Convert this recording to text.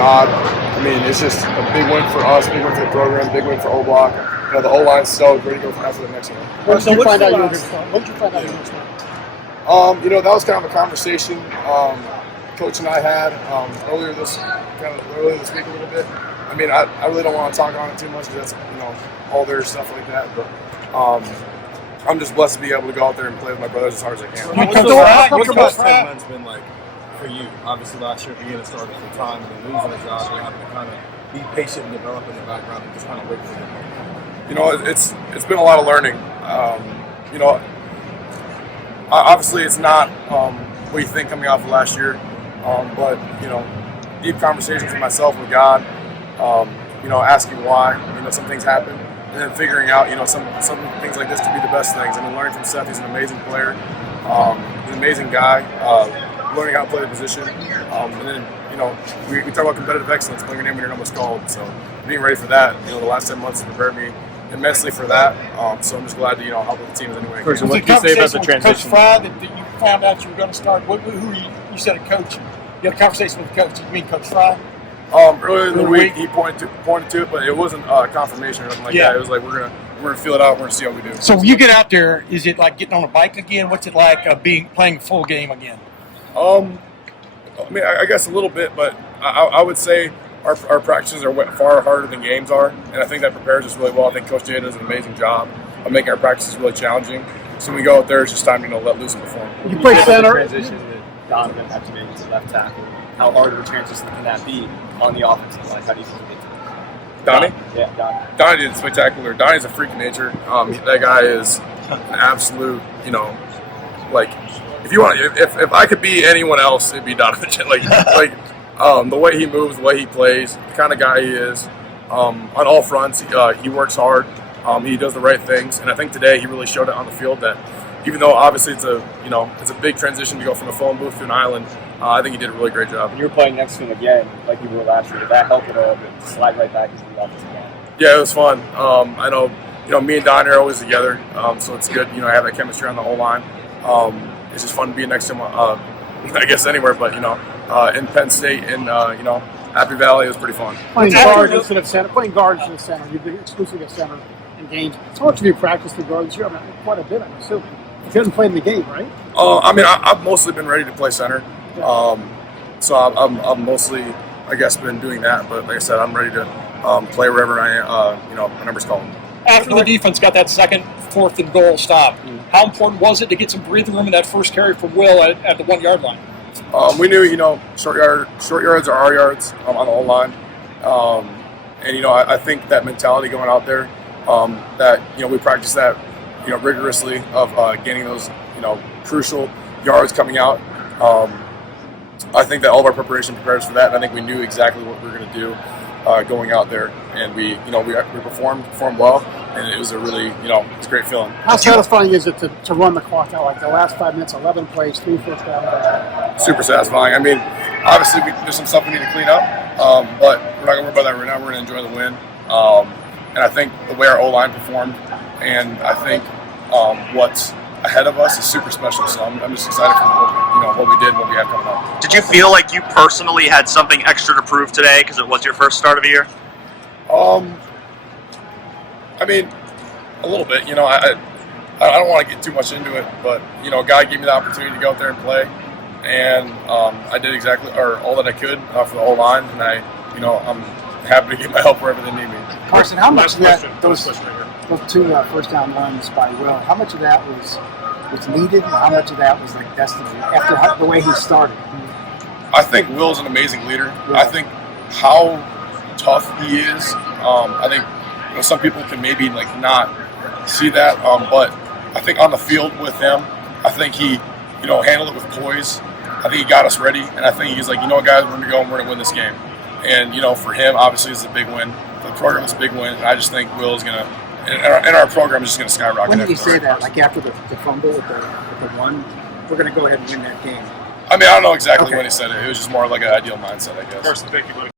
God. I mean, it's just a big win for us, big win for the program, big win for O-Block. You know, the O-line's so ready to go after the next one. What did you find out you were going to start? What did you find out you were going to start? You know, that was kind of a conversation Coach and I had earlier this week a little bit. I mean, I really don't want to talk on it too much because that's, you know, all their stuff like that. But I'm just blessed to be able to go out there and play with my brothers as hard as I can. What's the best 10 months been like for you? Obviously, last year being a starter full time and then losing a job, and having to kind of be patient and develop in the background and just kind of wait for it. You know, it's been a lot of learning. You know, obviously it's not what you think coming off of last year, but you know, deep conversations with myself, with God. You know, asking why. You know, some things happen. And then figuring out, you know, some things like this to be the best things. I mean, learning from Seth, he's an amazing player, an amazing guy, learning how to play the position. And then, you know, we talk about competitive excellence, playing your name when your number was called. So being ready for that, you know, the last 10 months have prepared me immensely for that. So I'm just glad to, you know, help with the team in any way. Carson, what can you say about the transition? Coach Fry, that you found out you were going to start. Who you said a coach? You had a conversation with the coach. You mean Coach Fry? Earlier in the week, he pointed to it, but it wasn't confirmation or anything like that. It was like we're gonna feel it out. We're gonna see how we do. So when you get out there, is it like getting on a bike again? What's it like playing full game again? I mean, I guess a little bit, but I would say our practices are far harder than games are, and I think that prepares us really well. I think Coach Jay does an amazing job of making our practices really challenging. So when we go out there, it's just time to let loose and perform. You play center. Transition that Donovan had to make to left tackle. How hard of a transition can that be on the offensive line? How do you think it? Donnie? Yeah, Donnie. Donnie did spectacular. Donnie's a freak of nature. That guy is an absolute, you know, like if I could be anyone else, it'd be Donovan. The way he moves, the way he plays, the kind of guy he is. On all fronts, he works hard. He does the right things, and I think today he really showed it on the field that even though obviously it's a big transition to go from a phone booth to an island, I think he did a really great job. You were playing next to him again, like you were last year. Did that help at all to slide right back into the offensive line? Yeah, it was fun. I know, you know, me and Donnie are always together, so it's good. You know, I have that chemistry on the whole line. It's just fun being next to him. I guess anywhere, but you know, in Penn State and you know, Happy Valley, it was pretty fun. Playing guard instead of center. Playing guard instead of center. You've been exclusively a center in games. How much have you practiced the guard this year? I mean, quite a bit, I'm assuming. He hasn't played in the game, right? I mean, I've mostly been ready to play center. So I'm mostly, I guess, been doing that. But like I said, I'm ready to play wherever you know, my number's called. After the defense got that second, fourth and goal stop, how important was it to get some breathing room in that first carry from Will at the 1 yard line? We knew, you know, short yards are our yards on the whole line. And, you know, I think that mentality going out there, that, you know, we practice that, you know, rigorously of getting those, you know, crucial yards coming out. I think that all of our preparation prepares for that. And I think we knew exactly what we were going to do going out there, and we performed well, and it was a really, you know, it's a great feeling. How satisfying is it to run the clock out like the last 5 minutes, 11 plays, 3 first downs? Super satisfying. I mean, obviously there's some stuff we need to clean up, but we're not going to worry about that right now. We're going to enjoy the win, and I think the way our O-line performed, and I think what's ahead of us is super special. So I'm just excited for what we did, what we had coming up. Did you feel like you personally had something extra to prove today because it was your first start of the year? I mean, a little bit. You know, I don't want to get too much into it, but you know, God gave me the opportunity to go out there and play, and I did exactly all that I could for the whole line, and I'm happy to get my help wherever they need me. Carson, how much of that those two first down runs by Will? How much of that was needed, and how much of that was like destiny after the way he started? I think Will's an amazing leader. Yeah. I think how tough he is. I think, you know, some people can maybe like not see that, but I think on the field with him, I think he, you know, handled it with poise. I think he got us ready, and I think he's like, you know what, guys, we're gonna go and we're gonna win this game. And you know, for him, obviously, it's a big win. For the program, it's a big win. And I just think Will's gonna, and our program is just gonna skyrocket. When did you say that? Like after the fumble with the one, we're gonna go ahead and win that game. I mean, I don't know exactly when he said it. It was just more like an ideal mindset, I guess. Carson, thank you.